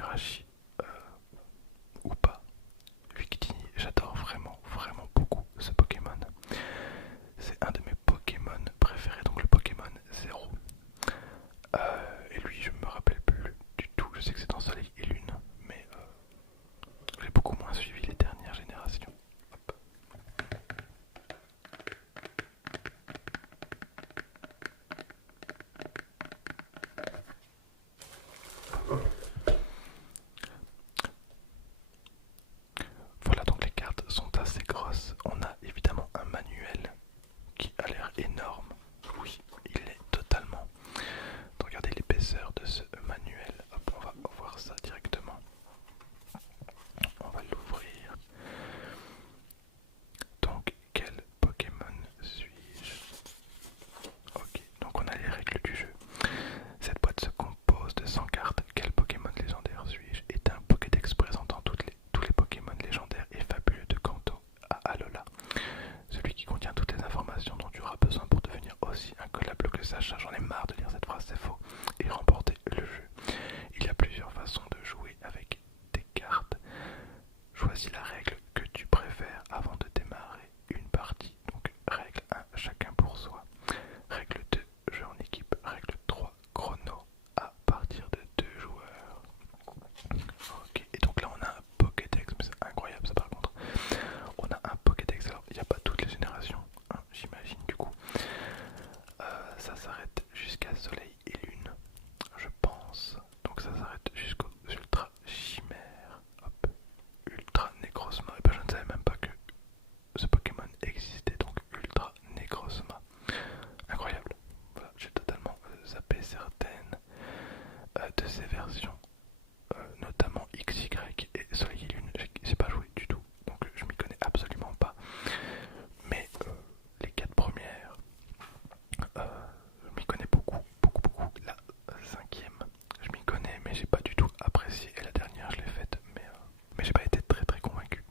Jirachi ou pas. Victini, j'adore vraiment beaucoup ce Pokémon. C'est un de mes Pokémon préférés, donc le Pokémon 0. Et lui, je me rappelle plus du tout. Je sais que c'est dans Soleil et Lune, mais j'ai beaucoup moins suivi les dernières générations. Hop. Voilà, donc les cartes sont assez grosses. On a évidemment un manuel qui a l'air énorme. Oui, il est totalement. Regardez l'épaisseur de ce manuel. Hop, on va voir ça directement. On va l'ouvrir. Donc, quel Pokémon suis-je? Ok, donc on a les règles du jeu. Cette boîte se compose de 100 cartes. Quel Pokémon légendaire suis-je? Est un Pokédex présentant tous les Pokémon légendaires et fabuleux de Kanto à Alola. Celui qui contient toutes les informations dont tu auras besoin pour devenir aussi incollable que Sacha. J'en ai marre de lire cette phrase, c'est faux. Et remporter le jeu. Il y a plusieurs façons de jouer avec tes cartes. Choisis la règle que tu préfères avant de démarrer une partie. Donc règle 1, chacun pour soi. Règle 2, jeu en équipe. Règle 3, chrono à partir de 2 joueurs. Ok, et donc là on a un Pokédex, mais c'est incroyable ça par contre. On a un Pokédex, alors il n'y a pas toutes les générations, hein, j'imagine du coup. Ça s'arrête jusqu'à Soleil et Lune, je pense. Donc ça s'arrête jusqu'au Ultra Chimère. Hop, Ultra Necrozma. Et ben je ne savais même pas que ce Pokémon existait, donc Ultra Necrozma. Incroyable. Voilà, j'ai totalement zappé certaines de ces versions, notamment XY et Soleil et Lune. J'ai pas joué du tout, donc je m'y connais absolument pas. Mais les 4 premières, je m'y connais beaucoup. La cinquième, je m'y connais, mais j'ai pas du tout apprécié. Et la dernière, je l'ai faite, mais j'ai pas été très convaincu.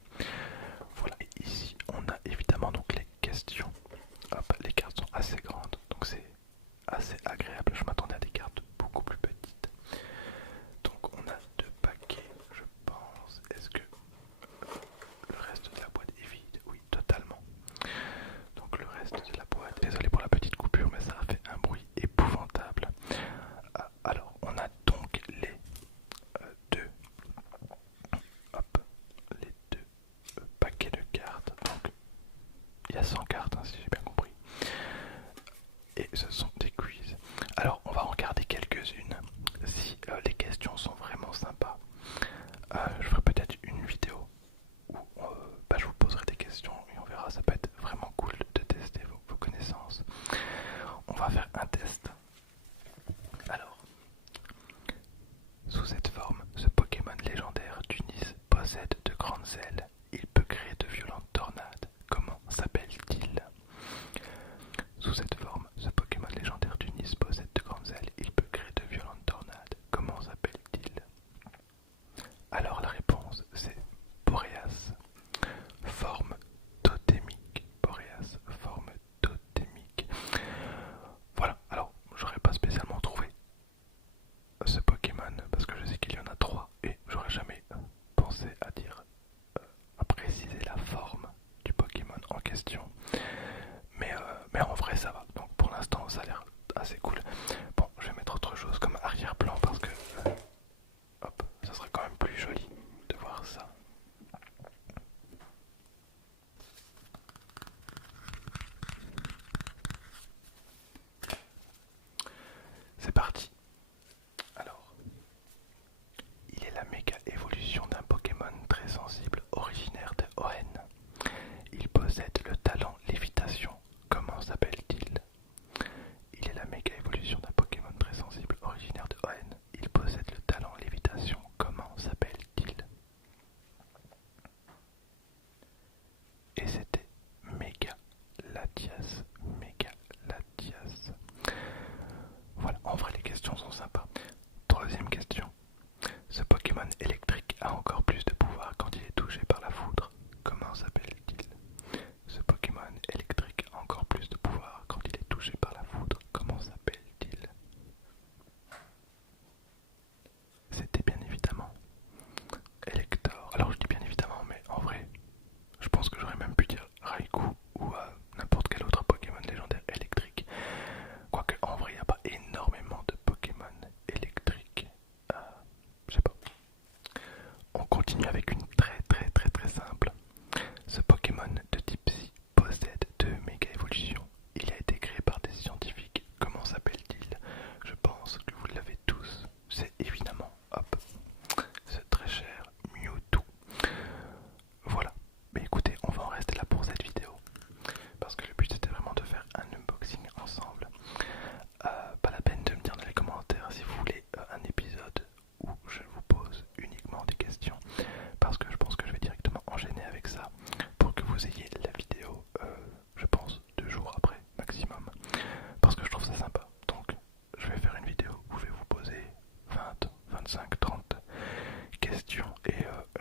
Voilà, et ici, on a évidemment donc les questions. Hop, les cartes sont assez grandes, donc c'est assez agréable. Je m'attendais à des cartes beaucoup plus petites. Donc on a 2 paquets, je pense. Est-ce que le reste de la boîte est vide? Oui, totalement. Donc le reste de la boîte, désolé pour la petite coupure, mais ça a fait un bruit épouvantable. Alors on a donc les deux, hop, les deux paquets de cartes. Donc il y a 100 cartes, hein, si j'ai bien compris. Et ce sont des quiz. Alors on va en regarder quelques-unes. Si les questions sont vraiment sympas, je ferai peut-être une vidéo où je vous poserai des questions et on verra. Ça peut être vraiment cool de tester vos connaissances. On va faire un test. Alors, sous cette forme, ce Pokémon légendaire d'Unis possède de grandes ailes. Il peut créer de violentes tornades. Comment s'appelle-t-il? vous ayez la vidéo, je pense 2 jours après maximum, parce que je trouve ça sympa. Donc je vais faire une vidéo où je vais vous poser 20, 25, 30 questions et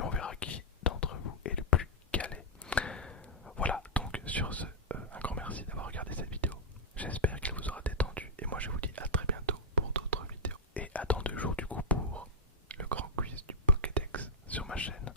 on verra qui d'entre vous est le plus calé. Voilà, donc sur ce, un grand merci d'avoir regardé cette vidéo. J'espère qu'elle vous aura détendu et moi je vous dis à très bientôt pour d'autres vidéos. Et à dans 2 jours du coup pour le grand quiz du Pokédex sur ma chaîne.